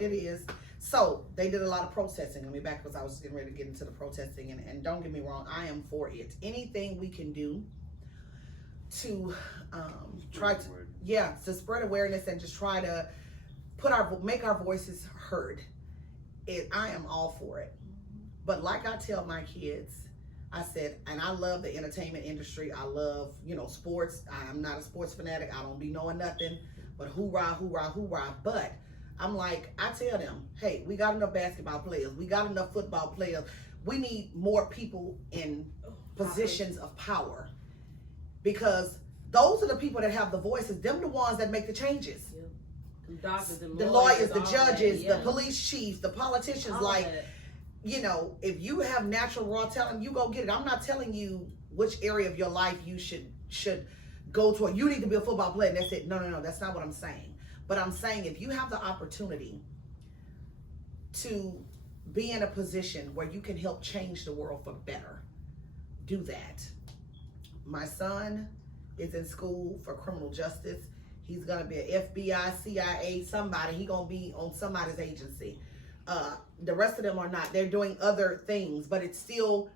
It is. So they did a lot of protesting. Let me back because I was getting ready to get into the protesting. And don't get me wrong, I am for it. Anything we can do to try to spread awareness and just try to make our voices heard. I am all for it. But like I tell my kids, I said, and I love the entertainment industry. I love, sports. I'm not a sports fanatic. I don't be knowing nothing but hoorah, hoorah, hoorah. But I'm like, I tell them, hey, we got enough basketball players. We got enough football players. We need more people in positions of power. Because those are the people that have the voices. Them the ones that make the changes. Yep. Doctors, the lawyers, the judges, the police chiefs, the politicians. If you have natural raw talent, you go get it. I'm not telling you which area of your life you should go to. You need to be a football player. And that's it. No. That's not what I'm saying. But I'm saying if you have the opportunity to be in a position where you can help change the world for better, do that. My son is in school for criminal justice. He's going to be an FBI, CIA, somebody. He's going to be on somebody's agency. The rest of them are not. They're doing other things, but it's still,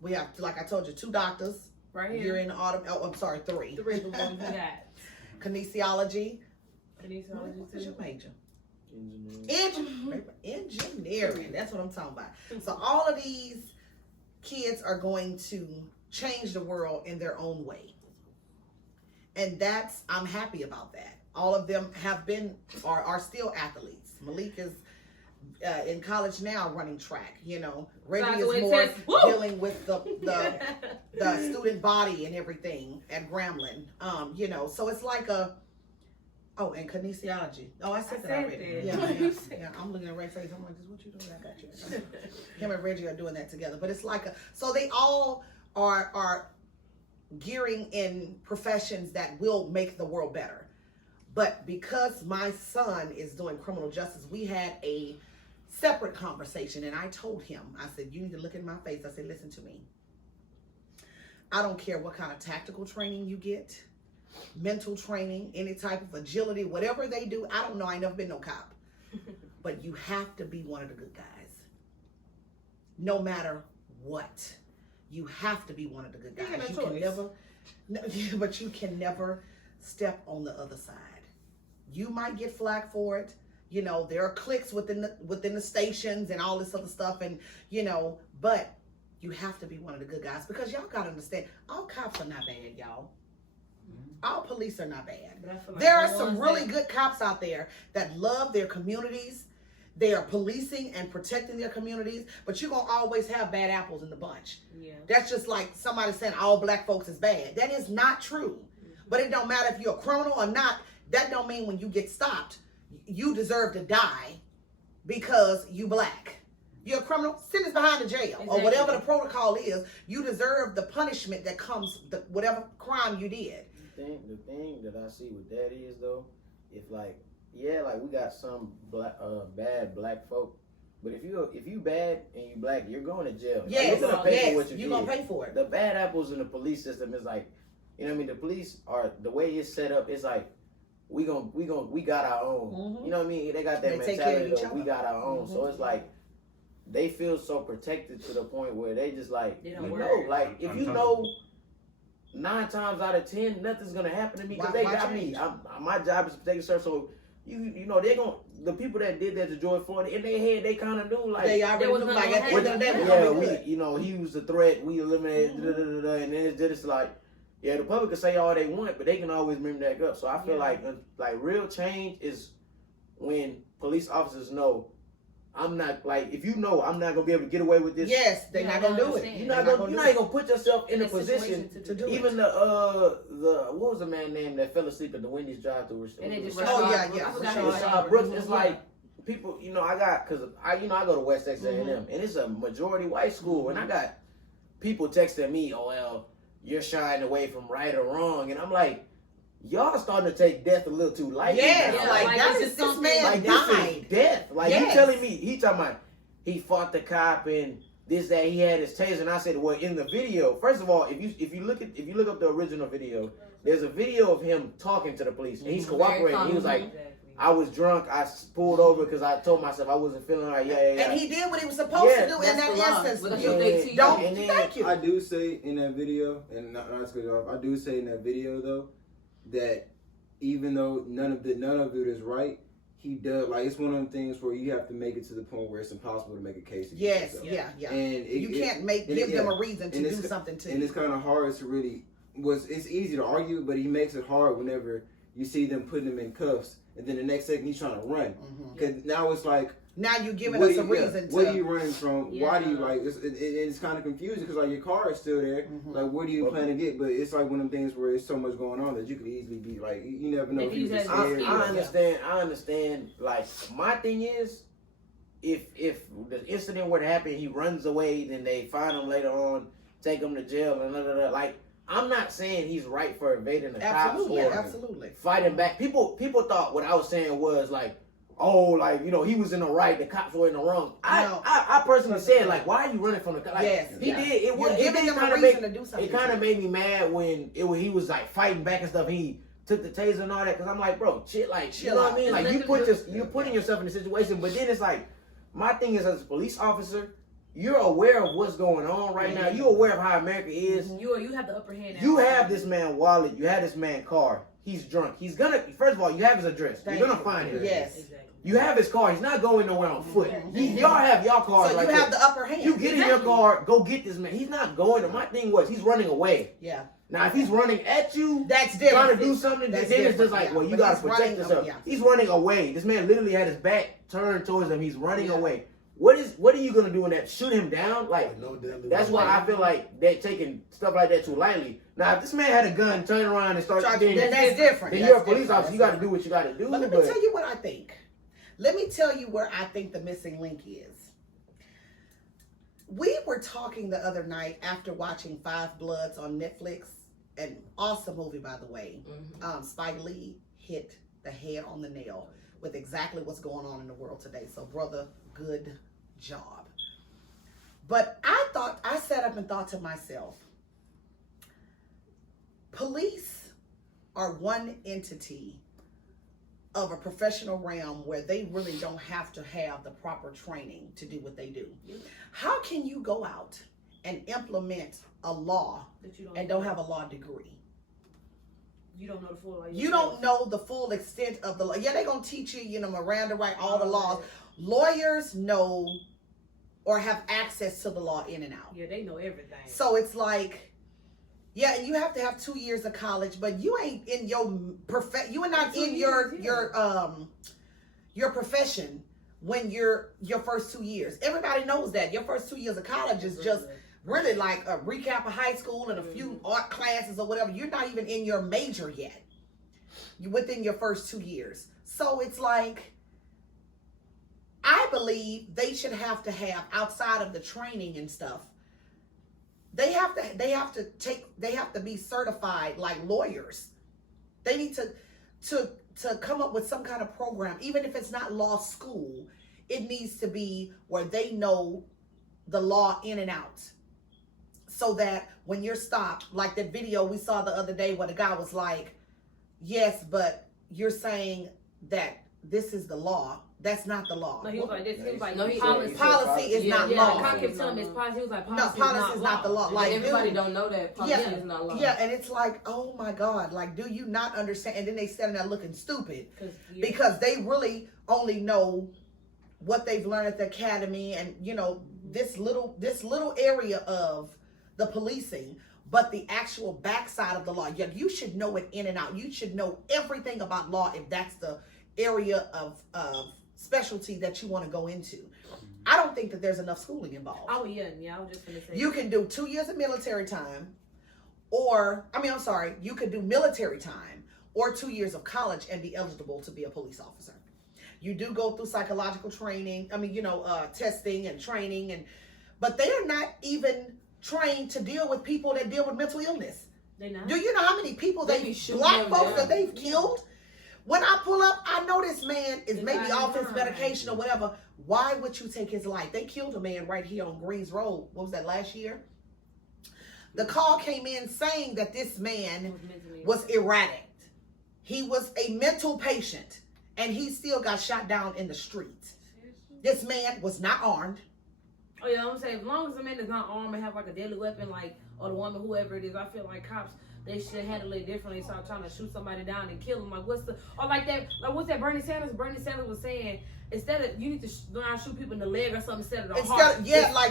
we have, like I told you, 2 doctors. Right here. You're in autumn. Oh, I'm sorry, 3. 3 the ones we got. Kinesiology. What's your major? Engineering. That's what I'm talking about. So all of these kids are going to change the world in their own way. And I'm happy about that. All of them have been, are still athletes. Malik is in college now running track, Reggie is more dealing with the student body and everything at Grambling, so it's like and kinesiology. Oh, I said that already. Yeah, I'm looking at Ray's face. I'm like, what you doing? I got you. Him and Reggie are doing that together. But it's like so they all are gearing in professions that will make the world better. But because my son is doing criminal justice, we had a separate conversation. And I told him, I said, you need to look in my face. I said, listen to me. I don't care what kind of tactical training you get. Mental training, any type of agility, whatever they do. I don't know. I ain't never been no cop. But you have to be one of the good guys. No matter what. You have to be one of the good guys. But you can never step on the other side. You might get flack for it. There are cliques within the stations and all this other stuff. And, but you have to be one of the good guys because y'all got to understand, all cops are not bad, y'all. All police are not bad. Like there are some really good cops out there that love their communities. They are policing and protecting their communities, but you're going to always have bad apples in the bunch. Yeah. That's just like somebody saying all black folks is bad. That is not true. But it don't matter if you're a criminal or not. That don't mean when you get stopped, you deserve to die because you black. You're a criminal, send us behind the jail. Exactly. Or whatever the protocol is, you deserve the punishment that comes, whatever crime you did. The thing that I see with that is though, if we got some bad black folk, but if you bad and you black, you're going to jail. Yes, you're gonna pay for what you you're gonna pay for it. The bad apples in the police system is like, the police are the way it's set up. It's like we got our own. Mm-hmm. They got that mentality of we got our own. Mm-hmm. So it's like they feel so protected to the point where they just like if you know. 9 times out of 10, nothing's gonna happen to me because they got me. My job is to protect yourself. So they're gonna the people that did that to George Floyd in their head they kind of knew like they already knew like at the end of the day he was a threat. We eliminated and then it's just like the public can say all they want, but they can always bring that up. So I feel like real change is when police officers know. I'm not if I'm not gonna be able to get away with this. Yes, they're not gonna do it. You're not gonna put yourself in a position to do even it. What was the man name that fell asleep at the Wendy's drive-through? And they just Rashad Brooks. It's like people, I go to West Texas A&M and it's a majority white school, and I got people texting me, "Oh well, you're shying away from right or wrong," and I'm like. Y'all starting to take death a little too lightly. This man died. Is death. You telling me he talking about he fought the cop and this that he had his taser, and I said, well, in the video, first of all, if you look up the original video, there's a video of him talking to the police and he's cooperating. He was like, I was drunk. I pulled over because I told myself I wasn't feeling like yeah. And he did what he was supposed to do in that instance. Thank you. I do say in that video, and not to cut it off, I do say in that video though that even though none of it is right, he does, like, it's one of them things where you have to make it to the point where it's impossible to make a case against yourself. Yeah. And you can't give them a reason to do something to you. And it's kind of hard to really, it's easy to argue, but he makes it hard whenever you see them putting him in cuffs, and then the next second he's trying to run. Because now it's like, now you're giving us a reason to. What are you running from? Yeah. Why do you, like, it's kind of confusing because, like, your car is still there. Like, where do you plan to get? But it's like one of them things where it's so much going on that you could easily be, like, you never know if you just scared. I understand. Like, my thing is, if the incident were to happen, he runs away, then they find him later on, take him to jail, and like, I'm not saying he's right for evading the cops or fighting back. People thought what I was saying was, like, oh, like, you know, he was in the right, the cops were in the wrong. I personally said, like, why are you running from the cops? Like, he did. It kind of made me mad when he was, like, fighting back and stuff. He took the taser and all that, because I'm like, bro, shit, like, you know what I mean? Like, you're putting yourself in a situation, but then it's like, my thing is, as a police officer, you're aware of what's going on right now. You're aware of how America is. You have the upper hand. You have this man wallet. You have this man car. He's drunk. He's gonna, first of all, you have his address. You're gonna find him. Yes. Exactly. You have his car. He's not going nowhere on foot. Y'all have y'all cars. So like you have the upper hand. You get in your car, go get this man. He's not going. My thing was, he's running away. Yeah. Now, if he's running at you, that's different. Trying to do something, then it's just like, well, you gotta protect yourself. He's running away. This man literally had his back turned towards him. He's running away. What are you gonna do in that? Shoot him down? Like, that's why I feel like they're taking stuff like that too lightly. Now, if this man had a gun, turn around and start, that's different. Then you're a police officer. You got to do what you got to do. But let me tell you what I think. Let me tell you where I think the missing link is. We were talking the other night after watching Five Bloods on Netflix, an awesome movie, by the way. Spike Lee hit the head on the nail with exactly what's going on in the world today. So, brother, good job. But I sat up and thought to myself, police are one entity of a professional realm where they really don't have to have the proper training to do what they do. How can you go out and implement a law and don't have a law degree? You don't know the full law. You don't know the full extent of the law. Yeah, they're going to teach you, Miranda right, all the laws. Lawyers know or have access to the law in and out. Yeah, they know everything. So it's like, yeah, you have to have 2 years of college, but you ain't in your you are not in your profession when you're your first 2 years. Everybody knows that. Your first 2 years of college is just really like a recap of high school and a few art classes or whatever. You're not even in your major yet. You're within your first 2 years. So it's like, I believe they should have to have, outside of the training and stuff, they have to be certified like lawyers. They need to come up with some kind of program, even if it's not law school. It needs to be where they know the law in and out, so that when you're stopped, like that video we saw the other day where the guy was like, yes, but you're saying that this is the law. That's not the law. No, he was like this. He was like, no, policy is not law. I kept telling him it's policy. He was like, policy is not the law. Like, everybody don't know that policy is not law. Yeah, and it's like, oh my God, like, do you not understand? And then they standing there looking stupid because they really only know what they've learned at the academy and this little area of the policing. But the actual backside of the law, you should know it in and out. You should know everything about law if that's the area of specialty that you want to go into. I don't think that there's enough schooling involved. Oh yeah, I was just gonna say you can do 2 years of military time, you could do military time or 2 years of college and be eligible to be a police officer. You do go through psychological training, testing and training, but they are not even trained to deal with people that deal with mental illness. They not. Do you know how many people black folks that they've killed? When I pull up, I know this man is maybe off his medication or whatever. Why would you take his life? They killed a man right here on Greens Road. What was that, last year? The call came in saying that this man was erratic. He was a mental patient. and he still got shot down in the street. This man was not armed. Oh yeah, I'm saying as long as the man is not armed and have like a deadly weapon, like, or the woman, whoever it is, I feel like cops, they should handle it differently. Start trying to shoot somebody down and kill them. Like what's that Bernie Sanders? Bernie Sanders was saying, instead of, you need to learn how to shoot people in the leg or something instead of the heart.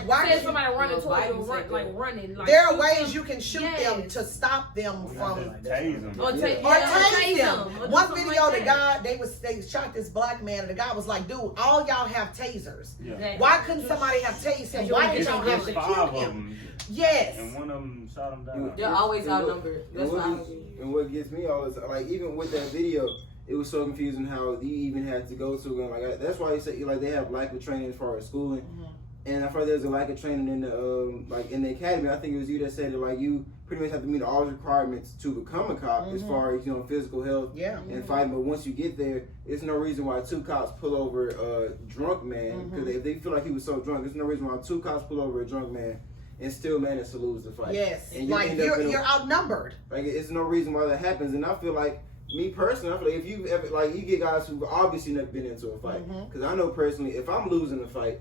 Why instead somebody running towards you, running. Like, there are ways you can shoot them to stop them from tase them. Or tase them. One video, like they shot this black man, and the guy was like, "Dude, all y'all have tasers. Yeah. Why couldn't somebody have tased him? Why did y'all have to kill him?" Yes. And one of them shot him down. They're always outnumbered. That's and what gets me all this, like, even with that video, it was so confusing how he even had to go to, like, that's why he said, like, they have lack of training as far as schooling. Mm-hmm. And I thought there's a lack of training in the like in the academy. I think it was you that said that, like, you pretty much have to meet all the requirements to become a cop, as far as, you know, physical health and fighting. But once you get there, there's no reason why 2 cops pull over a drunk man, because if they feel like he was so drunk, there's no reason why 2 cops pull over a drunk man and still manage to lose the fight. Yes, and like you're outnumbered. Like, it's no reason why that happens. And I feel like, me personally, I feel like if you ever, like, you get guys who've obviously never been into a fight, because I know personally, if I'm losing a fight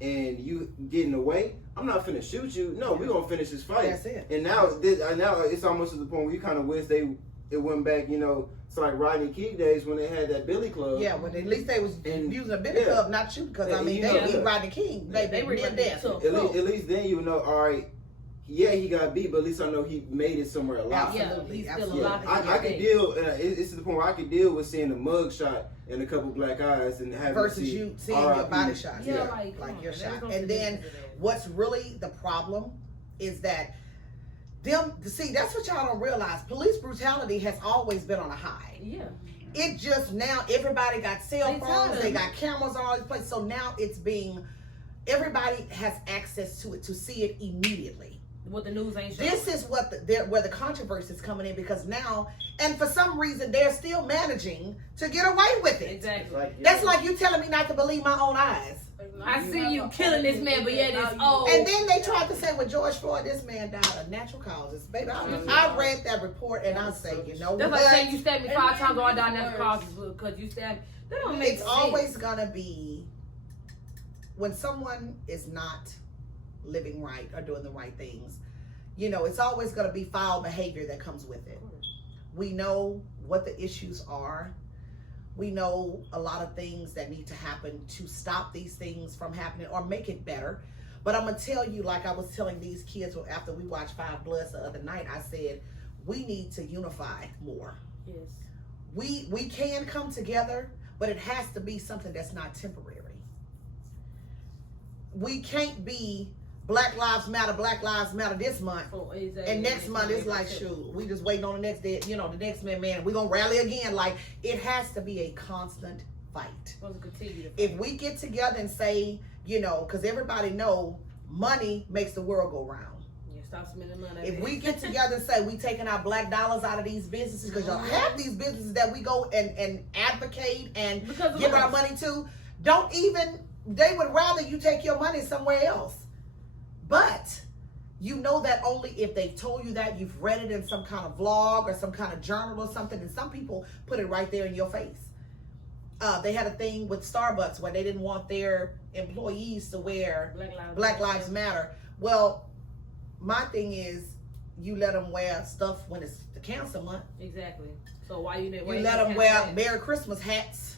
and you getting away, I'm not finna shoot you. No, we're gonna finish this fight. That's it. And now it's almost to the point where you kind of wish it went back, you know, to like Rodney King days when they had that Billy Club. Yeah, but at least they was using a Billy Club, not shooting, because I mean, they beat Rodney King. They were dead. At least then you know, all right. Yeah, he got beat, but at least I know he made it somewhere alive. Absolutely, he's still alive. I could deal. It's to the point where I could deal with seeing a mug shot and a couple black eyes and having versus you seeing your body shot. Yeah, like your shot. And then what's really the problem is that that's what y'all don't realize. Police brutality has always been on a high. Yeah. It just now everybody got cell phones, they got cameras all over the place. So now everybody has access to it to see it immediately. What the news ain't showing. This is where the controversy is coming in, because now, and for some reason, they're still managing to get away with it. Exactly. That's like you telling me not to believe my own eyes. I see you killing this man, but yet it's And then they tried to say with George Floyd, this man died of natural causes. Baby, I read that report and I say, you know what? That's like saying you stabbed me 5 times, or I died of natural causes because you stabbed me. That don't make sense. It's always gonna be when someone is not living right or doing the right things, you know, it's always going to be foul behavior that comes with it. We know what the issues are. We know a lot of things that need to happen to stop these things from happening or make it better. But I'm going to tell you, like I was telling these kids after we watched Five Bloods the other night, I said, we need to unify more. Yes. We can come together, but it has to be something that's not temporary. We can't be Black Lives Matter this month. Oh, exactly. And next month it's like, shoot, we just waiting on the next day, you know, the next man, we're going to rally again. Like, it has to be a constant fight. If we get together and say, you know, because everybody know money makes the world go round. Yeah, stop spending money. If we get together and say we taking our black dollars out of these businesses, because y'all have these businesses that we go and advocate and give our money to, they would rather you take your money somewhere else. But you know that only if they've told you that, you've read it in some kind of vlog or some kind of journal or something, and some people put it right there in your face. They had a thing with Starbucks where they didn't want their employees to wear Black Lives Matter. Well, my thing is, you let them wear stuff when it's the cancer month. Exactly. So why you didn't? You let them wear Merry Christmas hats,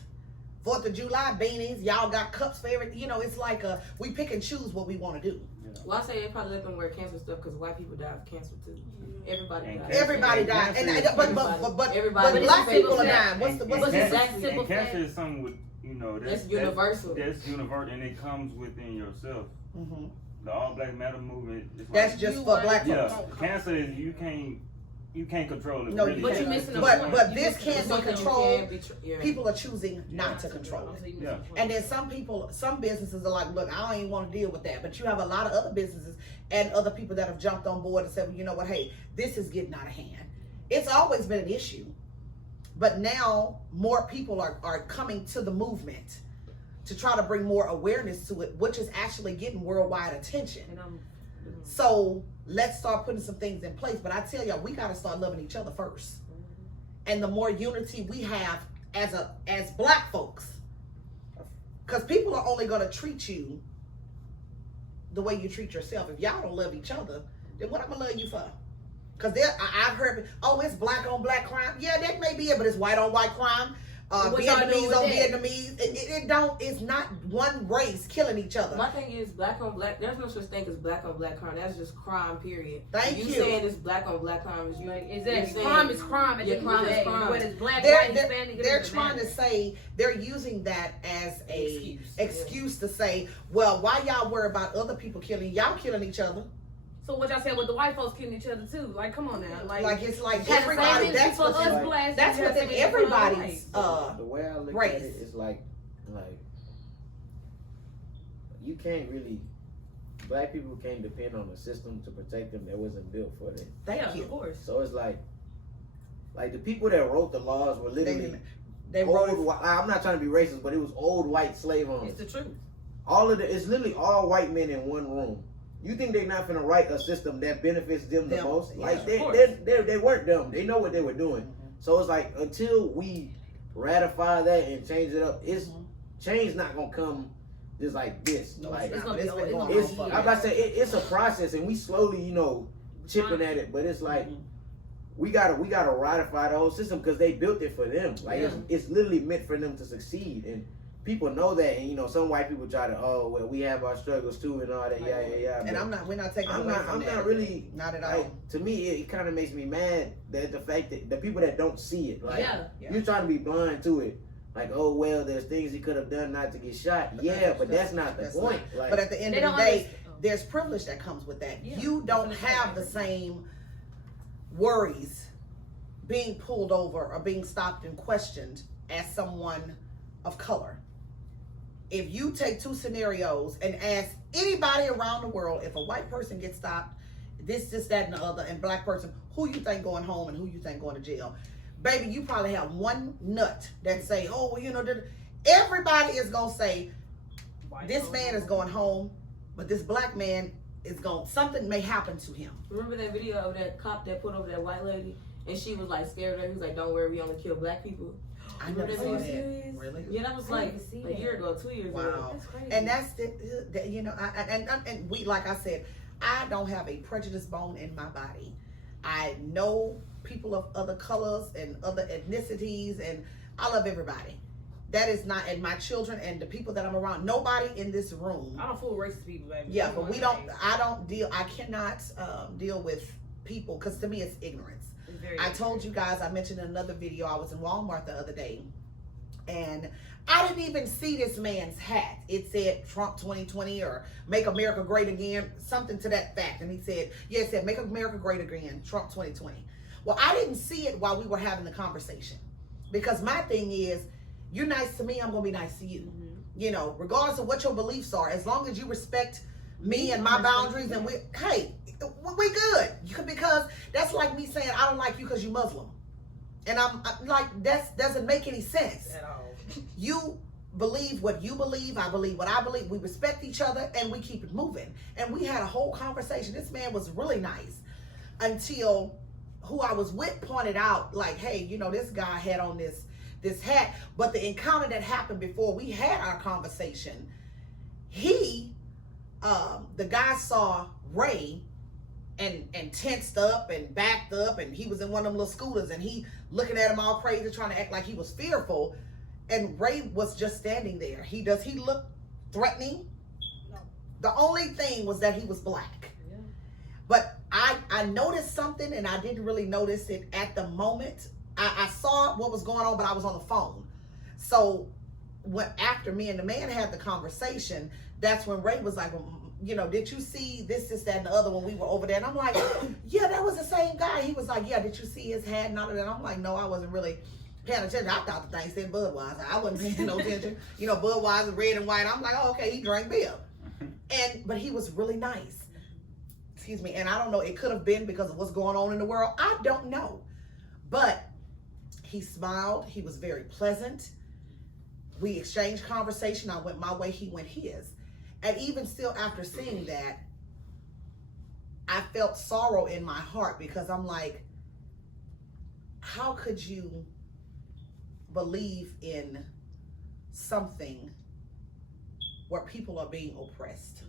4th of July beanies. Y'all got cups for everything. You know, it's like we pick and choose what we want to do. Well, I say they probably let them wear cancer stuff because white people die of cancer too. Everybody died. Everybody died, but black people are dying. What's the exact simple fact? Cancer is something with, you know, that's universal. That's universal, and it comes within yourself. Mm-hmm. The All Black Matter movement. That's like, just for black folks. Yeah, cancer is you can't control it. No, really. But you're missing but this can't be controlled. People are choosing not to control it. Yeah. And then some businesses are like, look, I don't even want to deal with that. But you have a lot of other businesses and other people that have jumped on board and said, well, you know what, hey, this is getting out of hand. It's always been an issue. But now more people are coming to the movement to try to bring more awareness to it, which is actually getting worldwide attention. So let's start putting some things in place. But I tell y'all, we got to start loving each other first. And the more unity we have as black folks, because people are only gonna treat you the way you treat yourself. If y'all don't love each other, then what I'm gonna love you for? Because I've heard, oh, it's black on black crime. Yeah, that may be it, but it's white on white crime. What y'all doing Vietnamese with on that? Vietnamese. It's not one race killing each other. My thing is black on black. There's no such thing as black on black crime. That's just crime. Period. Thank you. saying it's black on black crime is you. Like, you're exactly. saying- Crime is crime at the Yeah, end of crime the is day. crime. Whether it's black, They're, white, they're, Hispanic, it they're doesn't trying matter. to say, they're using that as a Excuse. excuse to say, well, why y'all worry about other people killing? Y'all killing each other. So what y'all saying with the white folks killing each other too? Like, come on now. Like It's like have the same everybody. energy That's for what's us like- blacks. that's you have within the same energy for us everybody's whites. The way I look race. at it is like you can't really. Black people can't depend on a system to protect them that wasn't built for them. Thank Yeah, you. of course. So it's like the people that wrote the laws were literally They wrote old. it. I'm not trying to be racist, but it was old white slave owners. It's the truth. All of it's literally all white men in one room. You think they're not gonna write a system that benefits them the Them, most? yeah, Like of they course. they weren't dumb. They know what they were doing. Mm-hmm. So it's like until we ratify that and change it up, it's change not gonna come just like this. No, like it's It's not. gonna It's be- been it's going gonna on it's, be- for I'm about to say it's a process, and we slowly, chipping at it. But it's like we gotta ratify the whole system because they built it for them. Like it's literally meant for them to succeed, and people know that. And some white people try to, oh well, we have our struggles too, and all that. Yeah. And but we're not taking I'm away not. from I'm that. not really. Not at all. Like, to me, it kind of makes me mad that the fact that the people that don't see it, like Yeah. you're trying to be blind to it. Like, oh well, there's things he could have done not to get shot. But Yeah, but that's not the that's point. Like, But at the end They of the don't day, understand. there's privilege that comes with that. Yeah. You don't That's have the right. same worries being pulled over or being stopped and questioned as someone of color. If you take two scenarios and ask anybody around the world, if a white person gets stopped, this, that, and the other, and black person, who you think going home and who you think going to jail? Baby, you probably have one nut that say, oh, well, everybody is going to say, this man is going home, but this black man is going, something may happen to him. Remember that video of that cop that put over that white lady, and she was like scared of her. He was like, "Don't worry, we only kill black people." I never Remember saw that that. video? Really? Yeah, that was I like didn't see a that. year ago, 2 years ago. Wow. That's crazy. And that's and we, like I said, I don't have a prejudice bone in my body. I know people of other colors and other ethnicities, and I love everybody. That is not, and my children and the people that I'm around, nobody in this room. I don't fool with racist people, baby. Yeah, That's but one we don't, thing. I cannot deal with people, because to me it's ignorance. It's very I told you guys, I mentioned in another video, I was in Walmart the other day, and I didn't even see this man's hat. It said Trump 2020 or Make America Great Again, something to that fact. And he said, yeah, it said Make America Great Again, Trump 2020. Well, I didn't see it while we were having the conversation, because my thing is, you're nice to me, I'm going to be nice to you. Mm-hmm. Regardless of what your beliefs are, as long as you respect me and my boundaries, and we good. Because that's like me saying I don't like you because you Muslim, and I'm like, that doesn't make any sense. At all. You believe what you believe, I believe what I believe. We respect each other and we keep it moving. And we had a whole conversation. This man was really nice until who I was with pointed out, like, hey, this guy had on this hat. But the encounter that happened before we had our conversation, the guy saw Ray and tensed up and backed up, and he was in one of them little scooters, and he looking at him all crazy, trying to act like he was fearful. And Ray was just standing there. Does he look threatening? No. The only thing was that he was black. Yeah. But I noticed something, and I didn't really notice it at the moment. I saw what was going on, but I was on the phone. So after me and the man had the conversation, that's when Ray was like, did you see this, that, and the other when we were over there? And I'm like, yeah, that was the same guy. He was like, yeah, did you see his hat and all of that? I'm like, no, I wasn't really paying attention. I thought the thing said Budweiser. I wasn't paying no attention. Budweiser, red and white. I'm like, oh, okay, he drank beer. But he was really nice. Excuse me. And I don't know, it could have been because of what's going on in the world. I don't know. But he smiled. He was very pleasant. We exchanged conversation. I went my way. He went his. And even still after seeing that, I felt sorrow in my heart, because I'm like, how could you believe in something where people are being oppressed.